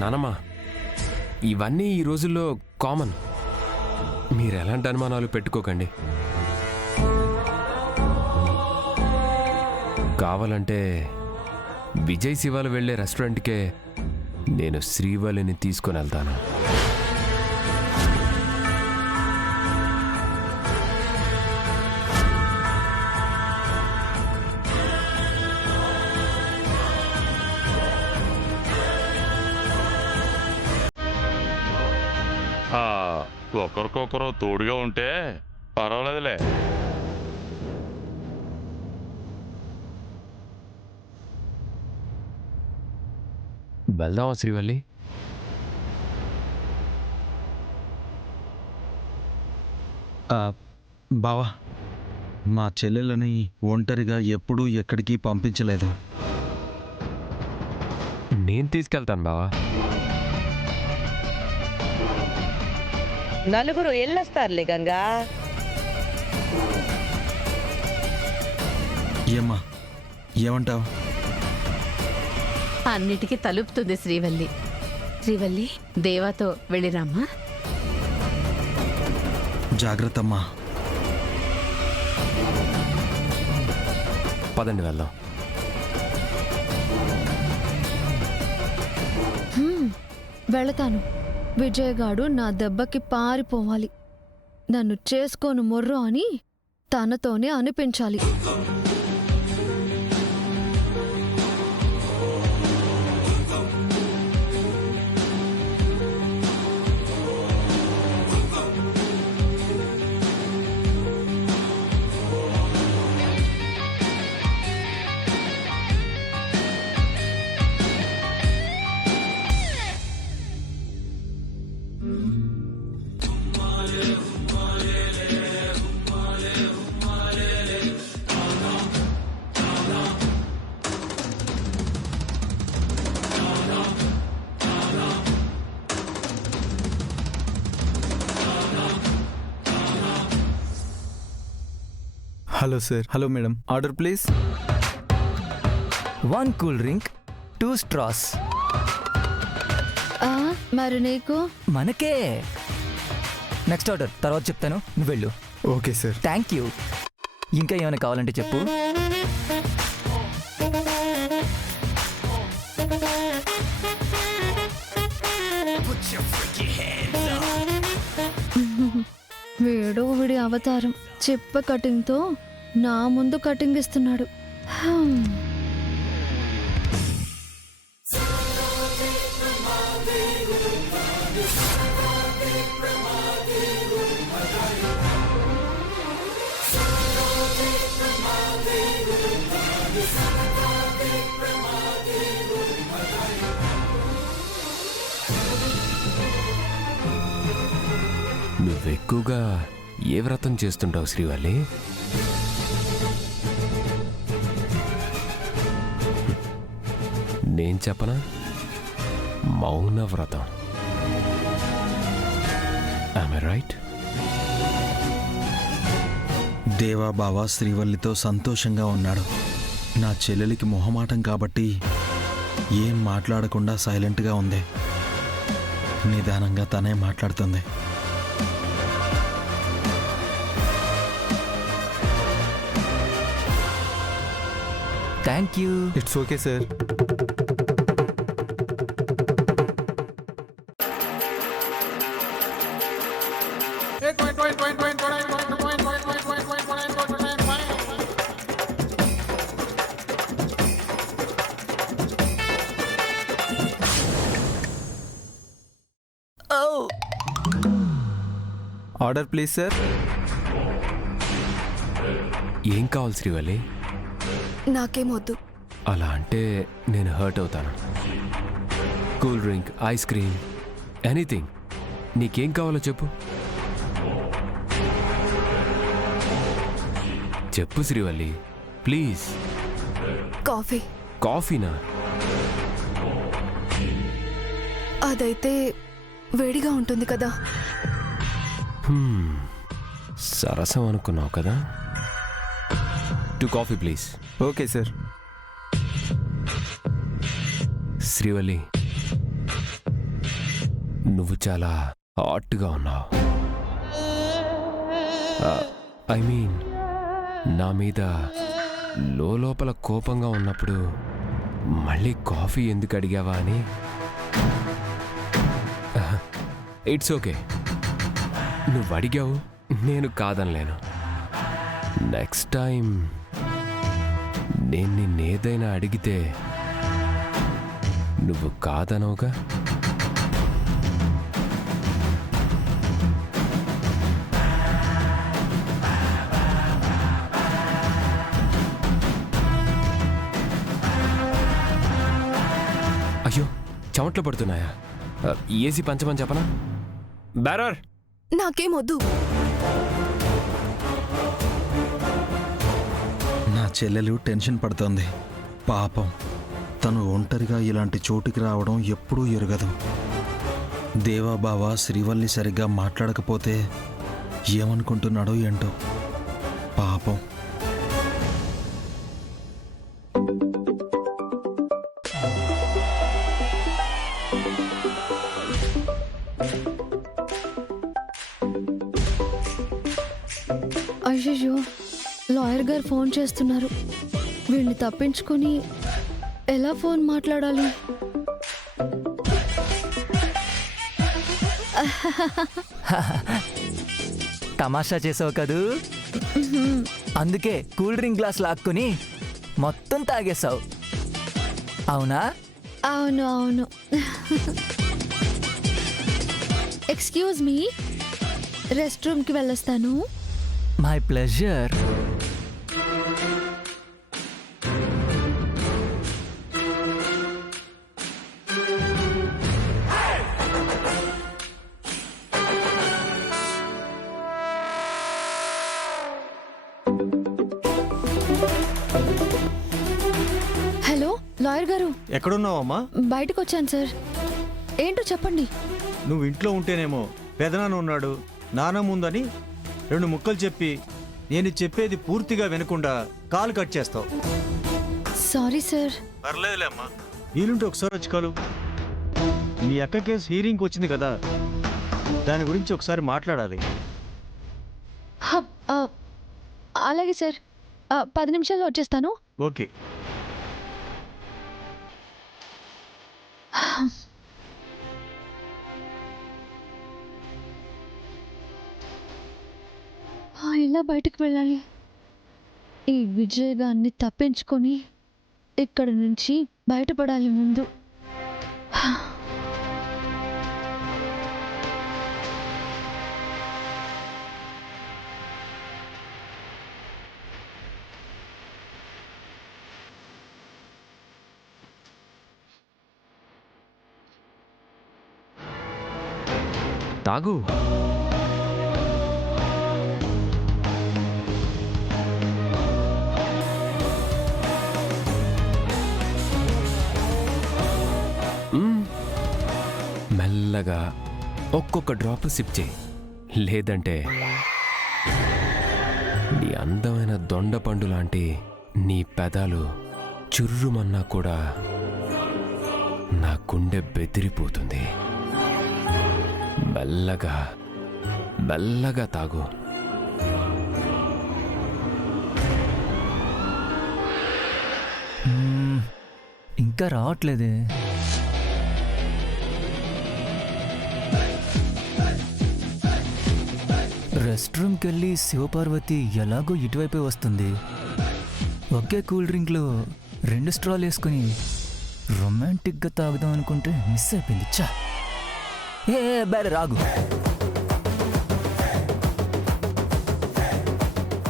నానమ్మా, ఇవన్నీ ఈ రోజుల్లో కామన్. మీరు ఎలాంటి అనుమానాలు పెట్టుకోకండి. కావాలంటే విజయ్ శివాలు వెళ్ళే రెస్టారెంట్కే నేను శ్రీవల్లిని తీసుకొని వెళ్తాను. ఒకరికొకరు తోడుగా ఉంటే పర్వాలేదులే. వెళ్దామా శ్రీవల్లి? బావా, మా చెల్లెలని ఒంటరిగా ఎప్పుడూ ఎక్కడికి పంపించలేదు. నేను తీసుకెళ్తాను బావా. నలుగురు వెళ్ళొస్తారులే గంగా. ఏమ్మా, ఏమంటావు? అన్నిటికీ తలుపుతుంది శ్రీవల్లి. శ్రీవల్లి, దేవాతో వెళ్ళిరామ్మా. జాగ్రత్తమ్మా. పదండి వెళ్దాం. వెళతాను. విజయగాడు నా దెబ్బకి పారిపోవాలి. నన్ను చేసుకోను మొర్రో అని తనతోనే అనిపించాలి. Hello sir. Hello madam. Order please. 1 cool drink, 2 straws. మరి నీకు? మనకే. నెక్స్ట్ ఆర్డర్ తర్వాత చెప్తాను, నువ్వు వెళ్ళు. Okay sir. Thank you. ఇంకా ఏమైనా కావాలంటే చెప్పు. వీడో వీడి అవతారం. చిప్ప కటింగ్తో నా ముందు కటింగ్ ఇస్తున్నాడు. నువ్వెక్కువగా ఏ వ్రతం చేస్తుంటావు శ్రీవల్లి? నేను చెప్పనా? మౌన వ్రతం. Am I right? దేవా బావా శ్రీవల్లితో సంతోషంగా ఉన్నాడు. నా చెల్లెలికి మొహమాటం కాబట్టి ఏం మాట్లాడకుండా సైలెంట్గా ఉంది. నిదానంగా తనే మాట్లాడుతుంది. Thank you. It's okay sir. Order please sir. ఏం కావాలి శ్రీవల్లి? నాకేమొద్దు. అలా అంటే నేను హర్ట్ అవుతాను. Cool drink, ice cream, anything. నీకేం కావాలో చెప్పు. చెప్పు శ్రీవల్లి, ప్లీజ్. కాఫీ. కాఫీనా? అదైతే వేడిగా ఉంటుంది కదా. సరసం అనుకున్నావు కదా. 2 coffee please. Okay sir. Srivalli, నువ్వు చాలా హాట్గా ఉన్నావు. ఐ మీన్ నా మీద లోపల కోపంగా ఉన్నప్పుడు మళ్ళీ కాఫీ ఎందుకు అడిగావా అని. ఇట్స్ ఓకే, నువ్వు అడిగావు, నేను కాదనలేను. నెక్స్ట్ టైం నేను నిన్నేదైనా అడిగితే నువ్వు కాదనవుగా. అయ్యో, చెమట్లు పడుతున్నాయా? ఏసీ పంచమని చెప్పనా? బ్యారర్, నాకేమొద్దు. నా చెల్లెలు టెన్షన్ పడుతోంది. పాపం, తను ఒంటరిగా ఇలాంటి చోటుకి రావడం ఎప్పుడూ ఎరగదు. దేవాబావ శ్రీవల్లి సరిగ్గా మాట్లాడకపోతే ఏమనుకుంటున్నాడో ఏంటో పాపం. అయ్యయ్యో, లాయర్ గారు ఫోన్ చేస్తున్నారు. వీడిని తప్పించుకొని ఎలా ఫోన్ మాట్లాడాలి? తమాషా చేసావు కదూ, అందుకే కూల్ డ్రింక్ గ్లాస్ లాక్కుని మొత్తం తాగేశావు, అవునా? అవును అవును. ఎక్స్క్యూజ్ మీ, రెస్ట్ రూమ్కి వెళ్ళొస్తాను. My pleasure. హలో లాయర్ గారు, ఎక్కడున్నావమ్మా? బయటకు వచ్చాను సార్. ఏంటో చెప్పండి. నువ్వు ఇంట్లో ఉంటేనేమో పెదనాన్న ఉన్నాడు, నానమ్మ ఉందని 2 ముక్కలు చెప్పి నేను చెప్పేది పూర్తిగా వినకుండా కాలు కట్ చేస్తావు. Sorry sir. పర్లేదులే అమ్మా, వీలుంటే ఒకసారి వచ్చి కాలు. నీ అక్క కేసు హీరింగ్కి వచ్చింది కదా, దాని గురించి ఒకసారి మాట్లాడాలి. అలాగే సార్, 10 నిమిషాల్లో వచ్చేస్తాను. ఓకే. ఎలా బయటకు వెళ్ళాలి? ఈ విజయ్ గారిని తప్పించుకొని ఇక్కడి నుంచి బయటపడాలి ముందు. తాగు. మెల్లగా ఒక్కొక్క డ్రాప్ సిప్ చేయి, లేదంటే నీ అందమైన దొండపండు లాంటి నీ పెదాలు చుర్రుమన్నా కూడా నా గుండె బెదిరిపోతుంది. మెల్లగా మెల్లగా తాగు. ఇంకా రావట్లేదే. రెస్ట్ రూమ్కి వెళ్ళి శివపార్వతి ఎలాగో ఇటువైపే వస్తుంది. ఒకే కూల్ డ్రింక్లో 2 స్ట్రాలు వేసుకొని రొమాంటిక్గా తాగుదాం అనుకుంటే మిస్ అయిపోయింది. చా, ఏ బేరే రాగు.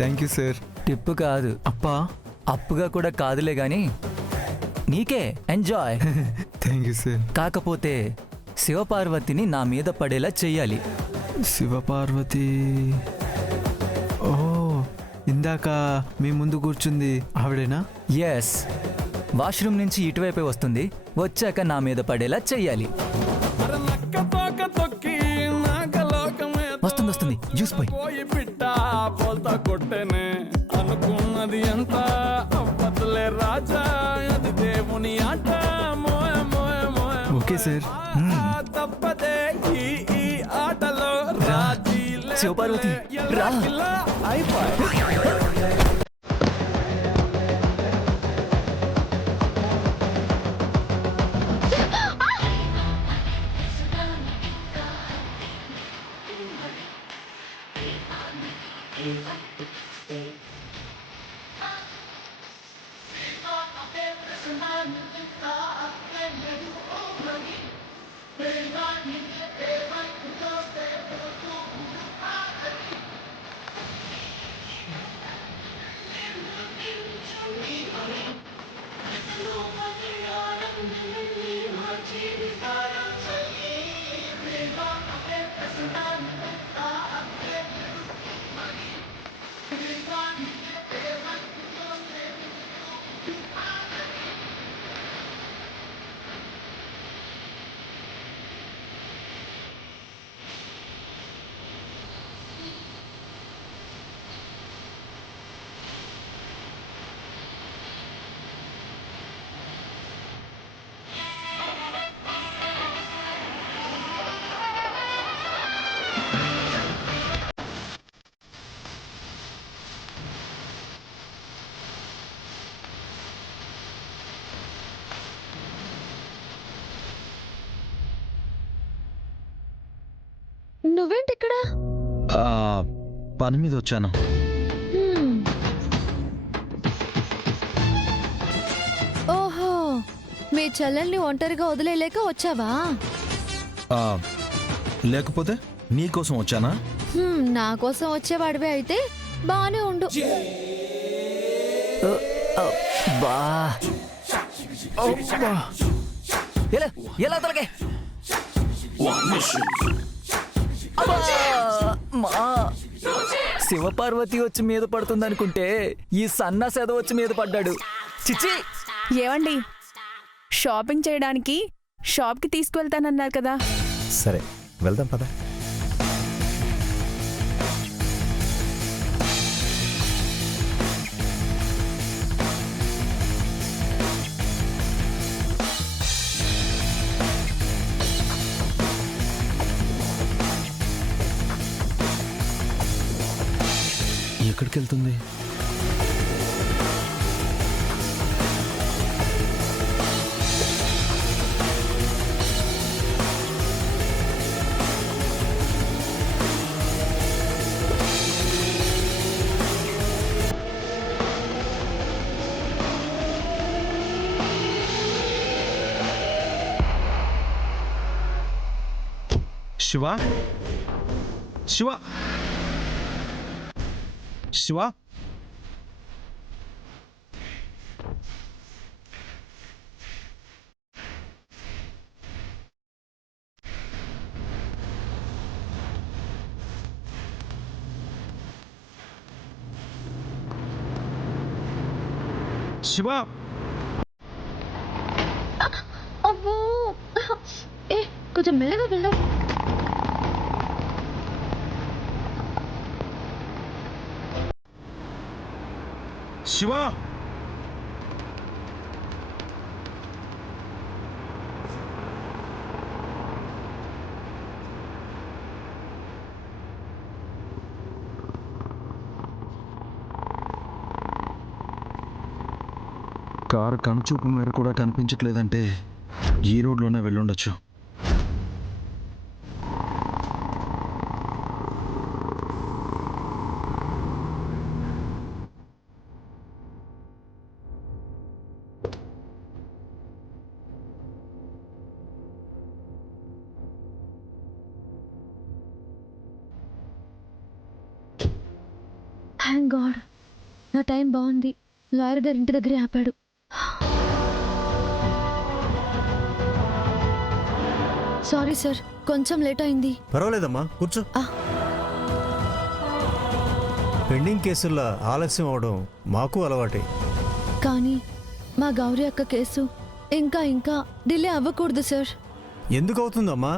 Thank you sir. టిప్పు కాదు, అప్పా. అప్పుగా కూడా కాదులే గాని నీకే ఎంజాయ్. Thank you sir. కాకపోతే శివపార్వతిని నా మీద పడేలా చెయ్యాలి. శివపార్వతి, ఓ ఇందాక మీ ముందు కూర్చుంది ఆవిడేనా? ఎస్, వాష్రూమ్ నుంచి ఇటువైపే వస్తుంది, వచ్చాక నా మీద పడేలా చెయ్యాలి. వస్తుంది వస్తుంది, జ్యూస్ పోయి. అనుకున్నది ఎంత అవ్వదులే రాజా, అది దేవుని ఆట. Okay sir. తప్పదే శివపార్వతి రా. నువ్వేంటి ఇక్కడ? పని మీద వచ్చాను. ఓహో, మీ చెల్లెల్ని ఒంటరిగా వదిలేలేక వచ్చావా? లేకపోతే నీకోసం వచ్చానా? నా కోసం వచ్చేవాడివే అయితే బానే ఉండు. బా ఎలా ఎలా తలకే శివపార్వతి వచ్చి మీద పడుతుంది అనుకుంటే ఈ సన్నా సెద వచ్చి మీద పడ్డాడు. చిచ్చి. ఏవండి, షాపింగ్ చేయడానికి షాప్కి తీసుకువెళ్తానన్నారు కదా. సరే వెళ్దాం పద. ఎక్కడికి వెళ్తుంది? శివ, శివ, శివ. శివ, అబ్బో, కొంచెం మెల్లగా వెళ్ళు. శివ. కారు కనుచూపు మేర కూడా కనిపించట్లేదంటే ఈ రోడ్లోనే వెళ్ళుండొచ్చు. థ్యాంక్ గాడ్, నా టైం బాగుంది. లాయర్ గారి ఇంటి దగ్గరే ఆపాడు. సారీ సార్, కొంచెం లేట్ అయింది. పర్వాలేదమ్మా, కూర్చో. పెండింగ్ కేసుల్లో ఆలస్యం అవడం మాకు అలవాటే. కానీ మా గౌరీ అక్క కేసు ఇంకా డిలే అవ్వకూడదు సార్. ఎందుకు అవుతుందమ్మా?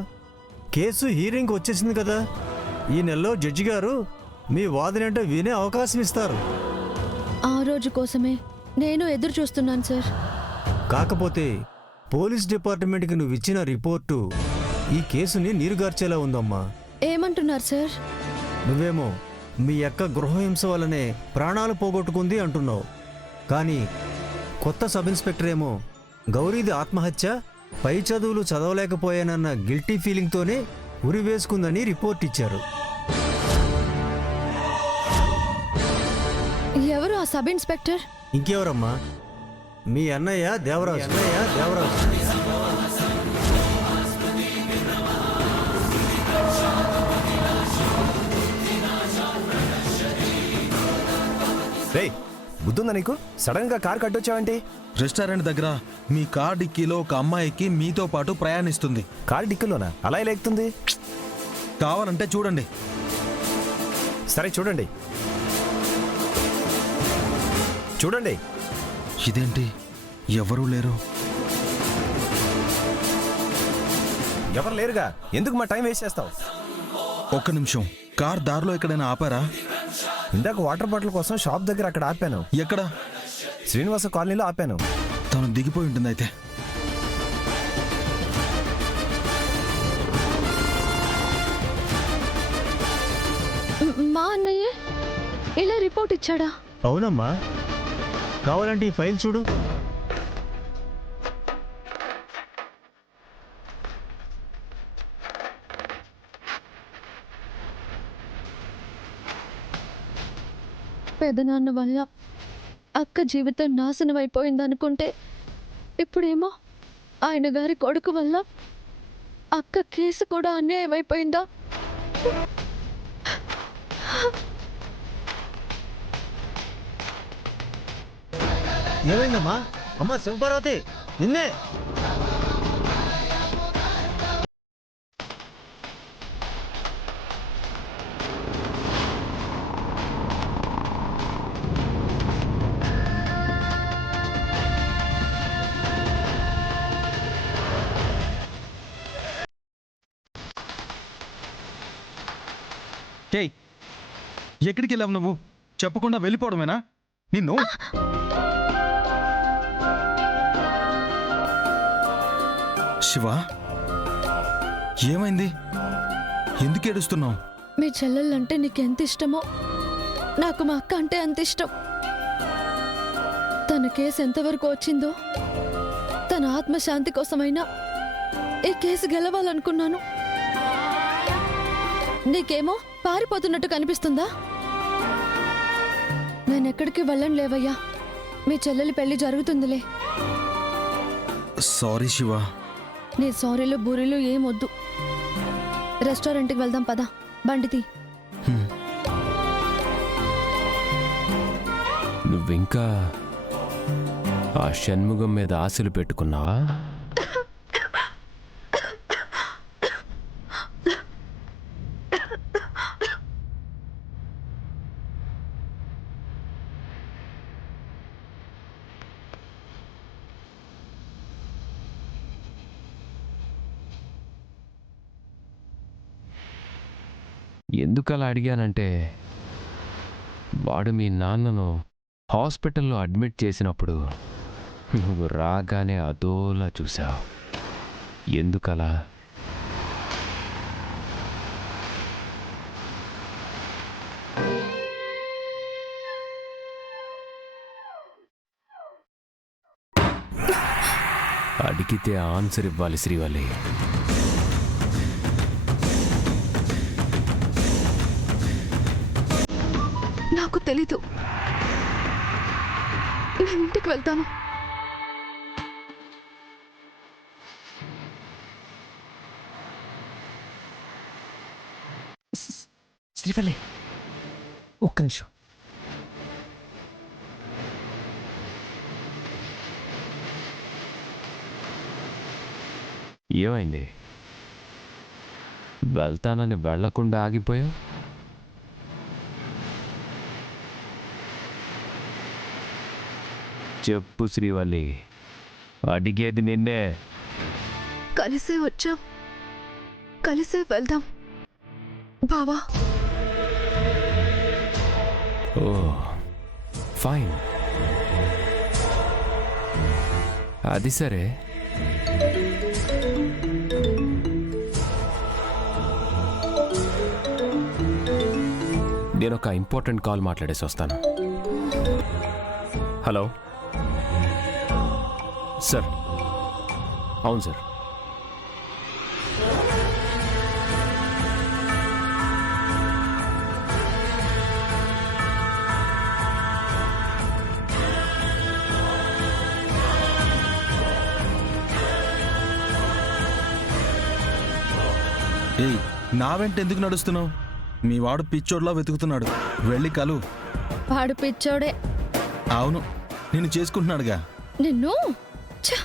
కేసు హీరింగ్ వచ్చేసింది కదా. ఈ నెలలో జడ్జి గారు మీ వాదనంటే వినే అవకాశం ఇస్తారు. ఆ రోజు కోసమే నేను ఎదురు చూస్తున్నాను సార్. కాకపోతే పోలీస్ డిపార్ట్మెంట్కి నువ్వు ఇచ్చిన రిపోర్టు ఈ కేసుని నీరుగార్చేలా ఉందమ్మా. ఏమంటున్నారు సార్? నువ్వేమో మీ అక్క గృహహింస వల్లనే ప్రాణాలు పోగొట్టుకుంది అంటున్నావు. కానీ కొత్త సబ్ ఇన్స్పెక్టర్ ఏమో గౌరీది ఆత్మహత్య, పై చదువులు చదవలేకపోయానన్న గిల్టీ ఫీలింగ్తోనే ఉరి వేసుకుందని రిపోర్ట్ ఇచ్చారు. ఎవరు ఆ సబ్ ఇన్స్పెక్టర్? ఇంకెవరమ్మా, మీ అన్నయ్య దేవరాజు. రేయ్, బుద్ధుందా నీకు? సడన్ గా కార్ కట్టొచ్చావంటే? రెస్టారెంట్ దగ్గర మీ కార్ డిక్కీలో ఒక అమ్మాయికి మీతో పాటు ప్రయాణిస్తుంది. కార్ డిక్కీలోనా? అలా ఎలా ఎక్కుతుంది? కావాలంటే చూడండి. సరే చూడండి. చూడండి. ఇదేంటి, ఎవరూ లేరు? ఎవరు లేరుగా, ఎందుకు మా టైం వేస్ట్ చేస్తావు? ఒక్క నిమిషం, కార్ దారిలో ఎక్కడైనా ఆపారా? ఇందాక వాటర్ బాటిల్ కోసం షాప్ దగ్గర అక్కడ ఆపాను. ఎక్కడ? శ్రీనివాస కాలనీలో ఆపాను. తను దిగిపోయి ఉంటుంది అయితే. మా అన్నయ్య ఇలా రిపోర్ట్ ఇచ్చాడా? అవునమ్మా, కావాలంటే ఈ ఫైల్ చూడు. పెదనాన్న వల్ల అక్క జీవితం నాశనం అయిపోయిందనుకుంటే ఇప్పుడేమో ఆయన గారి కొడుకు వల్ల అక్క కేసు కూడా అన్యాయం అయిపోయిందా? ఏమైందమ్మా? అమ్మ శివపార్వతి, నిన్నే. ఎక్కడికి వెళ్ళావు నువ్వు? చెప్పకుండా వెళ్ళిపోవడమేనా? నిన్ను శివ, ఏమైంది? ఎందుకు ఏడుస్తున్నావు? మీ చెల్లెళ్ళంటే నీకెంత ఇష్టమో నాకు మా అక్క అంటే అంత ఇష్టం. తన కేసు ఎంతవరకు వచ్చిందో తన ఆత్మశాంతి కోసమైనా ఈ కేసు గెలవాలనుకున్నాను. నీకేమో పారిపోతున్నట్టు కనిపిస్తుందా? నేనెక్కడికి వెళ్ళను లేవయ్యా, మీ చెల్లెలి పెళ్లి జరుగుతుందిలే. సారీ శివ. నీ సారీలు బూరీలు ఏమొద్దు. రెస్టారెంట్కి వెళ్దాం పదా, బండితి. నువ్వింకా ఆ షణ్ముఖం మీద ఆశలు పెట్టుకున్నావా? ఎందుకలా అడిగానంటే, వాడు మీ నాన్నను హాస్పిటల్లో అడ్మిట్ చేసినప్పుడు నువ్వు రాగానే అదోలా చూసావు. ఎందుకలా? అడిగితే ఆన్సర్ ఇవ్వాలి శ్రీవల్లి. నాకు తెలీదు, నేను ఇంటికి వెళ్తాను. శ్రీవల్లి, ఒక్క నిమిషం. ఏమైంది? వెళ్తానని వెళ్లకుండా ఆగిపోయావు? చెప్పు శ్రీవల్లి, అడిగేది నిన్నే. కలిసే వచ్చాం, కలిసే వెళ్దాం బావా. ఓ ఫైన్, అది సరే. నేను ఒక ఇంపార్టెంట్ కాల్ మాట్లాడేసి వస్తాను. Hello sir. అవును సార్. ఏయ్, నా వెంట ఎందుకు నడుస్తున్నావు? మీ వాడు పిచ్చోడ్లా వెతుకుతున్నాడు, వెళ్ళి కలు. వాడు పిచ్చోడే. అవును, నిన్ను చేసుకుంటున్నాడుగా. నిన్ను ఛ!